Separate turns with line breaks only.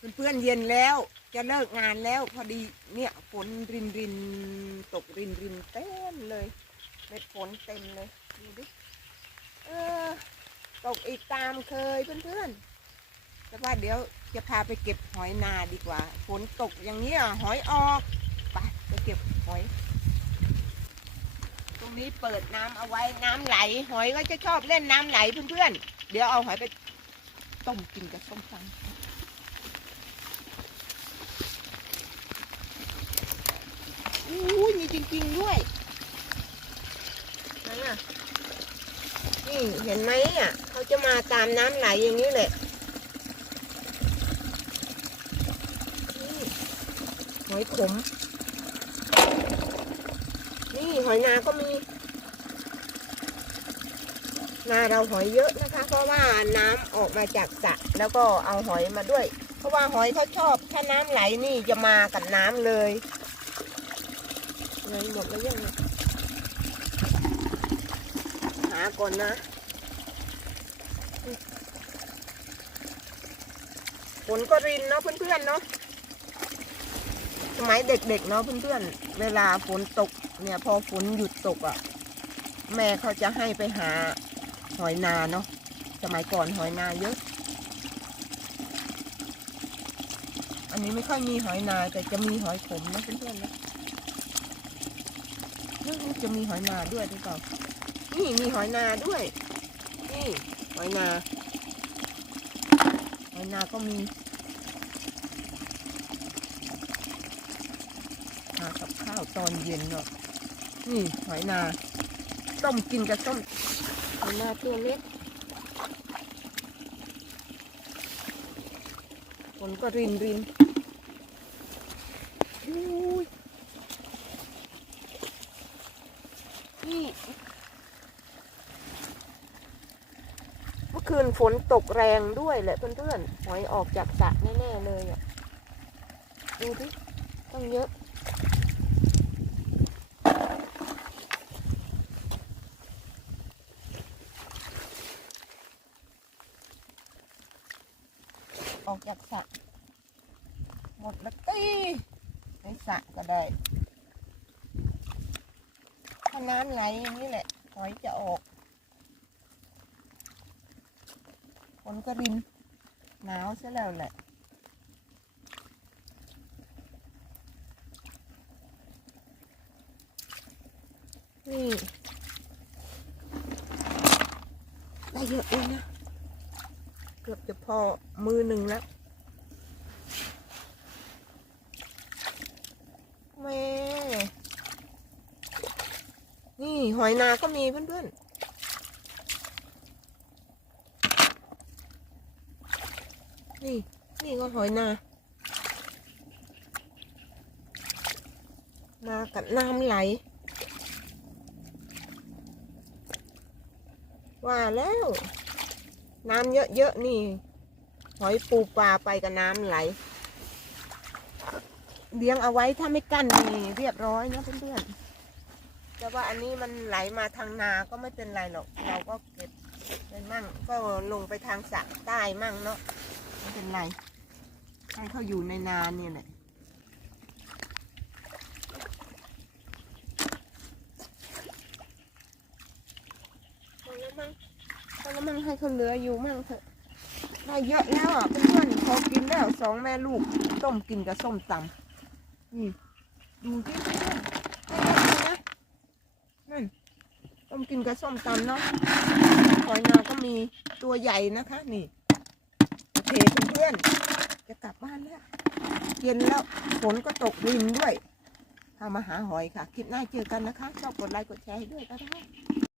เพื่อนๆเย็นแล้ว จะเลิกงานแล้วพอดีเนี่ยฝนรินรินตกรินรินเต็มเลยเม็ดฝนเต็มเลยดูดิเออตกอีกตามเคยเพื่อนๆแต่ว่าเดี๋ยวจะพาไปเก็บหอยนาดีกว่าฝนตกอย่างนี้หอยออกไปไปเก็บหอย ตรงนี้เปิดน้ำเอาไว้น้ำไหล หอยก็จะชอบเล่นน้ำไหลเพื่อนๆเดี๋ยวเอาหอยไปต้มกินกับส้มตำ อู้ยมี จริง ๆด้วยนั่นน่ะนี่เห็นไหมอะเขาจะมาตามน้ำไหลอย่างนี้แหละนี่หอยขม นี่หอยนาก็มี นาเราหอยเยอะนะคะ เพราะว่าน้ำออกมาจากสระแล้วก็เอาหอยมาด้วย เพราะว่าหอยเขาชอบ ถ้าน้ำไหลนี่จะมากับน้ำเลย เงินหมดแล้วยังหาก่อนนะ ฝนก็รินเนาะเพื่อนๆเนาะสมัยเด็กๆเนาะเพื่อนๆ เวลาฝนตกเนี่ยพอฝนหยุดตกอะ่ะ แม่เขาจะให้ไปหาหอยนาเนาะสมัยก่อนหอยนาเยอะ อันนี้ไม่ค่อยมีหอยนาแต่จะมีหอยขมนะเพื่อนๆนะ เฮ้ยจะมีหอยนาด้วยหรือเปล่า นี่มีหอยนาด้วย นี่หอยนา หอยนาก็มีหากับข้าวตอนเย็นเนาะ นี่หอยนา ต้มกินกับต้มหอยนาตัวเล็กฝนก็รินรินอุ้ยนี่เมื่อ คืนฝนตกแรงด้วยแหละเพื่อนๆหอยออกจากสระแน่ๆเลยอะดูดิต้องเยอะ ออกจากสระหมดแล้วตีในสระก็ได้ถ้าน้ำไหลอย่างนี้แหละหอยจะออกฝ นก็รินหนาวซะแล้วแหละนี่ได้เยอะเลยนะ เกือบจะพอมือหนึ่งแล้วแม่นี่หอยนาก็มีเพื่อนๆ นี่ นี่ก็หอยนา มากับน้ำไหล ว่าแล้ว น้ำเยอะๆนี่ หอยปูปลาไปกับน้ำไหล เลี้ยงเอาไว้ถ้าไม่กั้นนี่เรียบร้อยนะเพื่อนๆแต่ว่าอันนี้มันไหลมาทางนาก็ไม่เป็นไรหรอก เราก็เก็บเป็นมั่งก็ลงไปทางสระใต้มั่งเนาะ ไม่เป็นไรให้เขาอยู่ในนาเนี่ยแหละพอแล้วมั่งพอแล้วมั่งให้เขาเหลืออยู่มั่งเถอะได้เยอะแล้วอะเพื่อนๆพอกินแล้วสองแม่ลูกต้มกินกับส้มตำนี่ดูที่เพื่อนๆได้เยอะเลยนะนั่นต้มกินกับส้มตำเนาะหอยนาก็มีตัวใหญ่นะคะ นี่โอ เคเพื่อนๆจะกลับบ้านแล้วเย็นแล้วฝนก็ตกริมด้วยพามาหาหอยค่ะ คลิปหน้าเจอกันนะคะ ชอบกดไลค์กดแชร์ให้ด้วยก็ได้